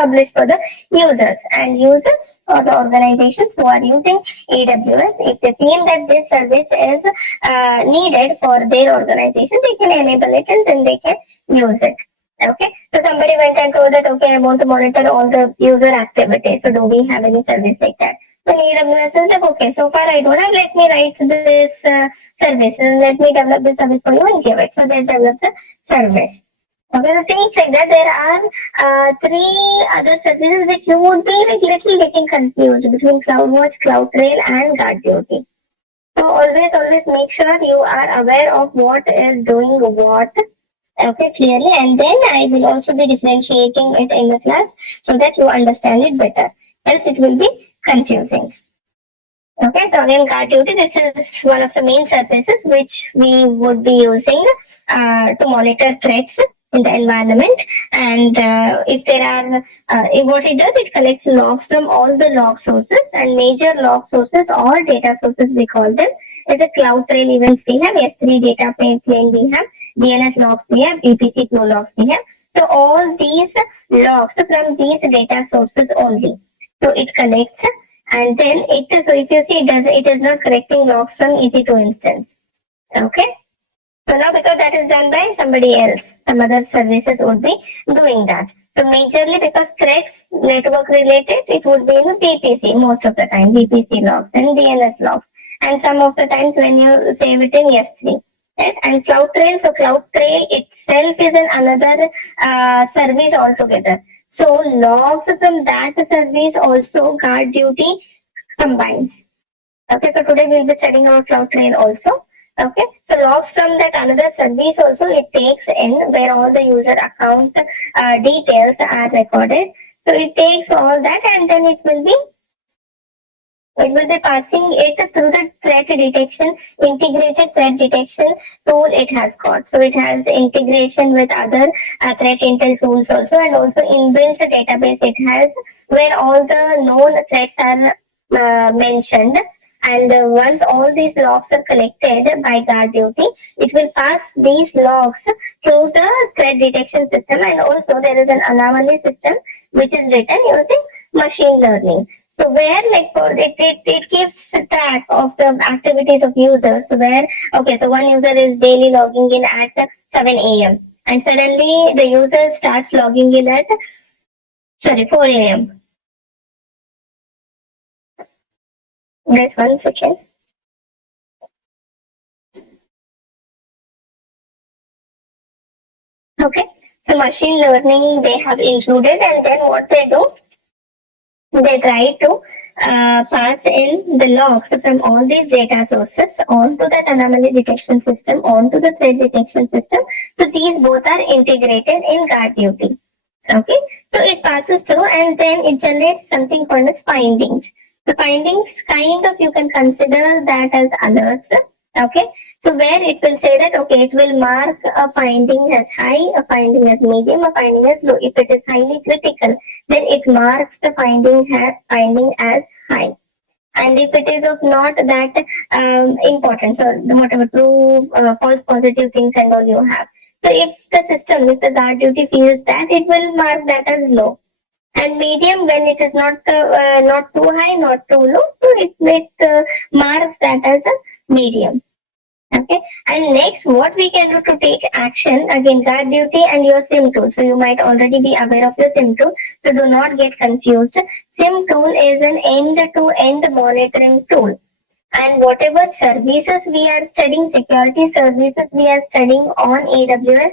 published for the users. And users or the organizations who are using AWS, if they feel that this service is needed for their organization, they can enable it and then they can use it. Okay, so somebody went and told that, okay, I want to monitor all the user activities. So do we have any service like that? So AWS is like, okay, so far I don't have, let me write this service and let me develop this service for you and give it. So they develop the service. Okay, so things like that. There are three other services which you would be like little getting confused between CloudWatch, CloudTrail, and GuardDuty. So always make sure you are aware of what is doing what. Okay, clearly, and then I will also be differentiating it in the class so that you understand it better. Else it will be confusing. Okay, so again, GuardDuty, this is one of the main services which we would be using to monitor threats in the environment. And if there are, what it does, it collects logs from all the log sources, and major log sources or data sources we call them is a CloudTrail events we have, S3 data plane we have, DNS logs we have, VPC flow logs we have. So all these logs from these data sources only. So it collects, and then it, so if you see, it is not collecting logs from EC2 instance. Okay. So now because that is done by somebody else, some other services would be doing that. So majorly because threats network related, it would be in the VPC most of the time, VPC logs and DNS logs. And some of the times when you save it in S3. Right? And CloudTrail, so CloudTrail itself is another service altogether. So logs from that service also GuardDuty combines. Okay, so today we'll be studying about CloudTrail also. Okay, so logs from that another service also it takes in where all the user account details are recorded. So it takes all that and then it will be passing it through the threat detection, integrated threat detection tool it has got. So it has integration with other threat intel tools also, and also inbuilt database it has where all the known threats are mentioned. And once all these logs are collected by GuardDuty, it will pass these logs through the threat detection system, and also there is an anomaly system which is written using machine learning. So where like it keeps track of the activities of users. So where, okay, so one user is daily logging in at 7 a.m. and suddenly the user starts logging in at 4 a.m. Just 1 second. Okay, so machine learning they have included, and then what they do, they try to pass in the logs from all these data sources onto that anomaly detection system, onto the threat detection system. So these both are integrated in GuardDuty. Okay, so it passes through and then it generates something called as findings. The findings kind of you can consider that as alerts. Okay, so where it will say that, okay, it will mark a finding as high, a finding as medium, a finding as low. If it is highly critical, then it marks the finding as high. And if it is of not that important, so whatever true, false positive things and all you have. So if the system, if the GuardDuty feels that, it will mark that as low. And medium when it is not too high, not too low, so it marks that as a medium. Okay, and next what we can do to take action, again GuardDuty and your SIM tool. So you might already be aware of your SIM tool, so do not get confused. SIM tool is an end-to-end monitoring tool. And whatever services we are studying, security services we are studying on AWS,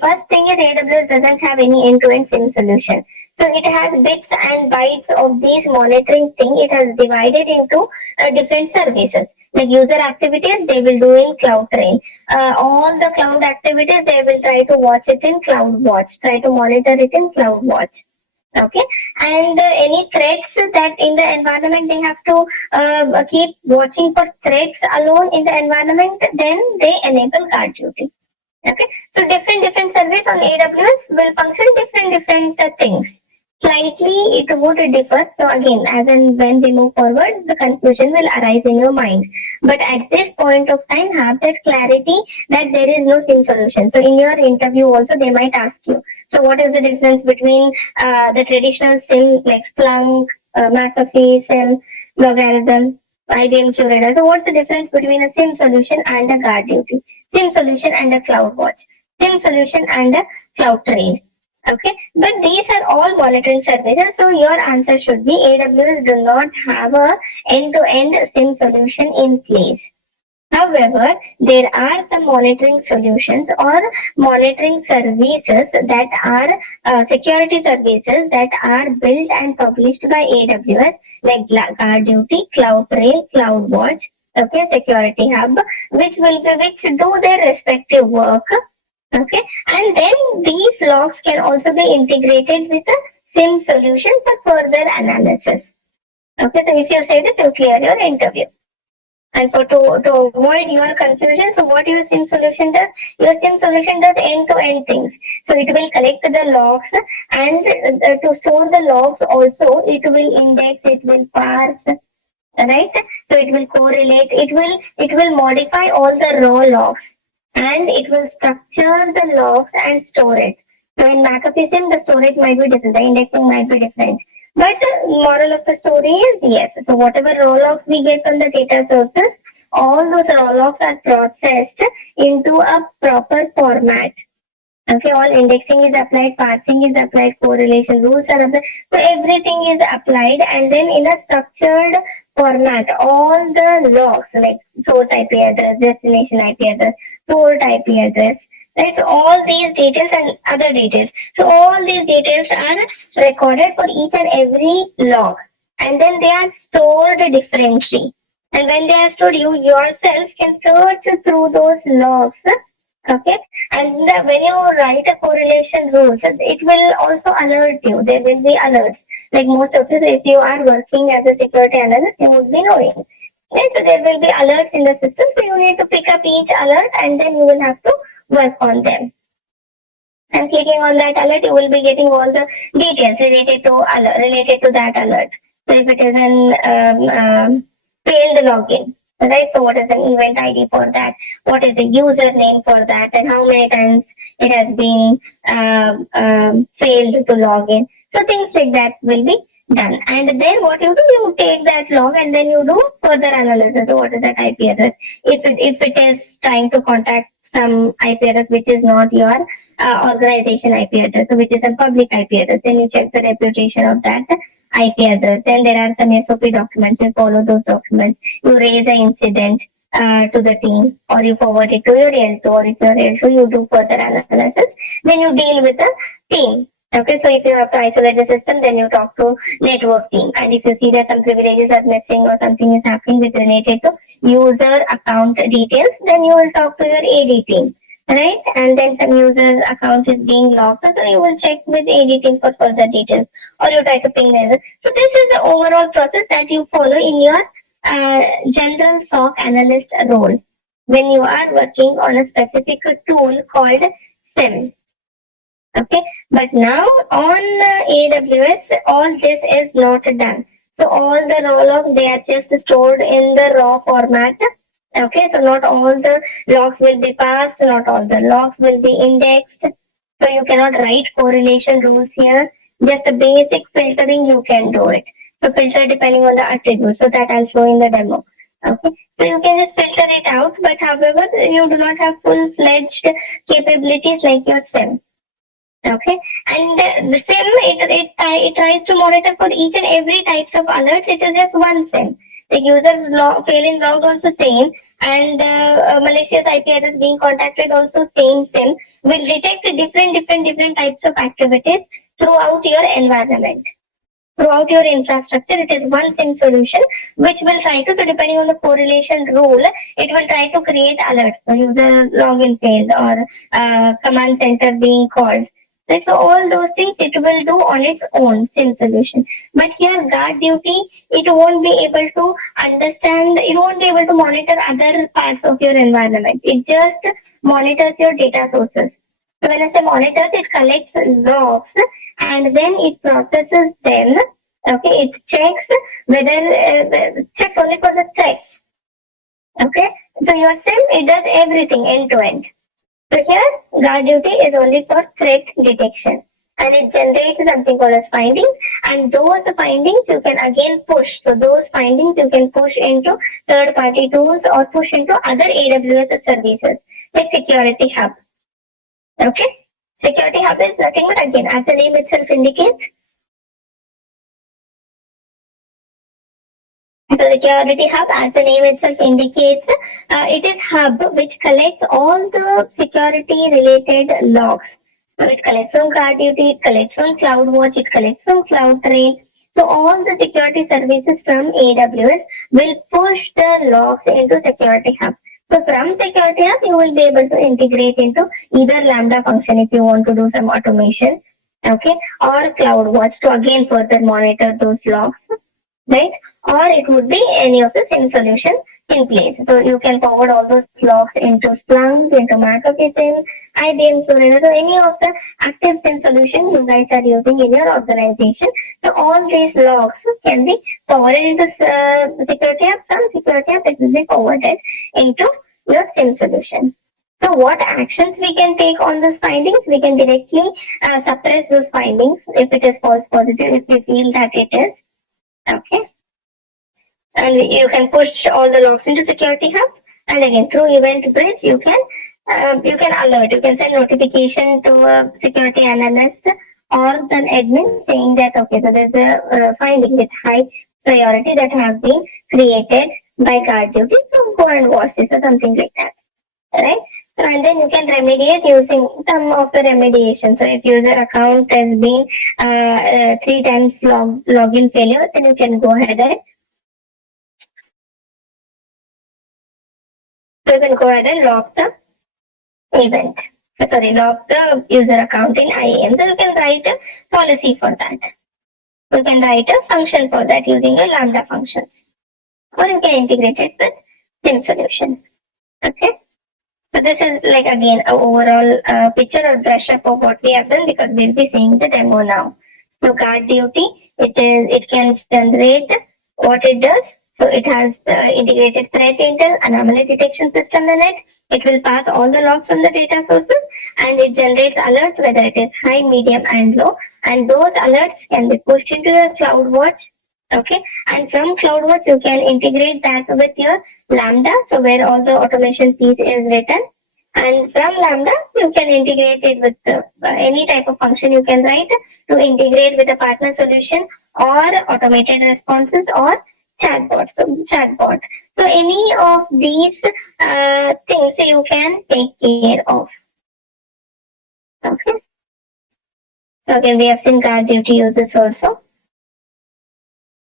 first thing is AWS doesn't have any end-to-end SIM solution. So it has bits and bytes of these monitoring thing. It has divided into different services. Like user activities, they will do in CloudTrail. All the cloud activities, they will try to watch it in CloudWatch, try to monitor it in CloudWatch. Okay, and any threats that in the environment they have to keep watching for threats alone in the environment, then they enable GuardDuty. Okay, so different service on AWS will function different things. Slightly it would differ. So again, as and when we move forward, the confusion will arise in your mind. But at this point of time, have that clarity that there is no SIM solution. So in your interview also, they might ask you. So what is the difference between the traditional SIM like Splunk, McAfee, SIM, Logarithm, IBM Curator? So what's the difference between a SIM solution and a guard duty? SIM solution and a CloudWatch, SIM solution and a CloudTrain. Okay, but these are all monitoring services. So your answer should be AWS do not have a end-to-end SIM solution in place. However, there are some monitoring solutions or monitoring services that are security services that are built and published by AWS, like GuardDuty, CloudTrail, CloudWatch, okay, Security Hub, which do their respective work, okay, and then these logs can also be integrated with a SIM solution for further analysis. Okay, so if you say this, you clear your interview. And to avoid your confusion, so what your SIM solution does? Your SIM solution does end-to-end things. So it will collect the logs, and to store the logs also, it will index, it will parse, right? So it will correlate, it will modify all the raw logs, and it will structure the logs and store it. So in McAfee SIM, the storage might be different, the indexing might be different. But moral of the story is yes. So whatever raw logs we get from the data sources, all those raw logs are processed into a proper format. Okay, all indexing is applied, parsing is applied, correlation rules are applied. So everything is applied, and then in a structured format, all the logs like source IP address, destination IP address, port IP address, right? So all these details and other details. So all these details are recorded for each and every log, and then they are stored differently. And when they are stored, you yourself can search through those logs. Okay, and when you write a correlation rules, it will also alert you. There will be alerts. Like most of you, if you are working as a security analyst, you would be knowing. Right? So there will be alerts in the system. So you need to pick up each alert, and then you will have to work on them. And clicking on that alert, you will be getting all the details related to that alert. So if it is an failed login, right? So what is an event ID for that? What is the username for that? And how many times it has been failed to log in? So things like that will be done. And then what you do, you take that log and then you do further analysis. So what is that IP address? If it is trying to contact some IP address which is not your organization IP address, so which is a public IP address, then you check the reputation of that IP address. Then there are some SOP documents. You follow those documents. You raise an incident to the team, or you forward it to your L2, or if you're L2, you do further analysis. Then you deal with the team. Okay, so if you have to isolate the system, then you talk to network team. And if you see that some privileges are missing or something is happening with related to user account details, then you will talk to your AD team, right? And then some user account is being logged, so you will check with AD team for further details, or you try to ping them. So this is the overall process that you follow in your general SOC analyst role when you are working on a specific tool called SIM. Okay, but now on AWS, all this is not done. So all the raw logs, they are just stored in the raw format. Okay, so not all the logs will be passed, not all the logs will be indexed. So you cannot write correlation rules here. Just a basic filtering, you can do it. So filter depending on the attribute. So that I'll show in the demo. Okay, so you can just filter it out, but however, you do not have full-fledged capabilities like your SIM. Okay, and the SIM, it tries to monitor for each and every types of alerts. It is just one SIM. The user failing logged also same, and malicious IP address being contacted also same SIM will detect different types of activities throughout your environment. Throughout your infrastructure, it is one SIM solution which will try to, so depending on the correlation rule, it will try to create alerts. So user login failed or command center being called. Right? So all those things it will do on its own SIM solution. But here guard duty, it won't be able to understand, it won't be able to monitor other parts of your environment. It just monitors your data sources. So when I say monitors, it collects logs and then it processes them. Okay, it checks whether checks only for the threats. Okay, so your SIM, it does everything end to end. So here guard duty is only for threat detection. and it generates something called as findings, and those findings you can again push. So those findings you can push into third party tools or push into other AWS services like Security Hub. Okay, Security Hub is nothing but, again, as the name itself indicates, so Security Hub, as the name itself indicates, it is hub which collects all the security related logs. So it collects from GuardDuty, it collects from CloudWatch, it collects from CloudTrail. So all the security services from AWS will push the logs into Security Hub. So from Security Hub, you will be able to integrate into either Lambda function if you want to do some automation, okay, or CloudWatch to again further monitor those logs, right? Or it would be any of the SIM solution in place. So you can forward all those logs into Splunk, into McAfee SIM, IBM Florida, so any of the active SIM solution you guys are using in your organization. So all these logs can be forwarded into Security App. From Security App, it will be forwarded into your SIM solution. So what actions we can take on those findings? We can directly suppress those findings if it is false positive, if we feel that it is. Okay, and you can push all the logs into Security Hub, and again through Event Bridge you can alert, you can send notification to a security analyst or an admin saying that okay, so there's a finding with high priority that have been created by GuardDuty, so go and watch this or something like that, right? So, and then you can remediate using some of the remediation. So if user account has been 3 times login failure, then you can go ahead and log the event. Log the user account in IAM. So you can write a policy for that. You can write a function for that using a Lambda function, or you can integrate it with SIM solution. Okay. So this is like again an overall picture or brush up of what we have done, because we'll be seeing the demo now. So GuardDuty, it can generate what it does. So it has integrated threat intel, anomaly detection system in it. It will pass all the logs from the data sources, and it generates alerts whether it is high, medium, and low. And those alerts can be pushed into your CloudWatch. Okay, and from CloudWatch you can integrate that with your Lambda, so where all the automation piece is written. And from Lambda, you can integrate it with any type of function you can write to integrate with a partner solution or automated responses or chatbot. So any of these things you can take care of. Okay. So again, we have seen GuardDuty uses also.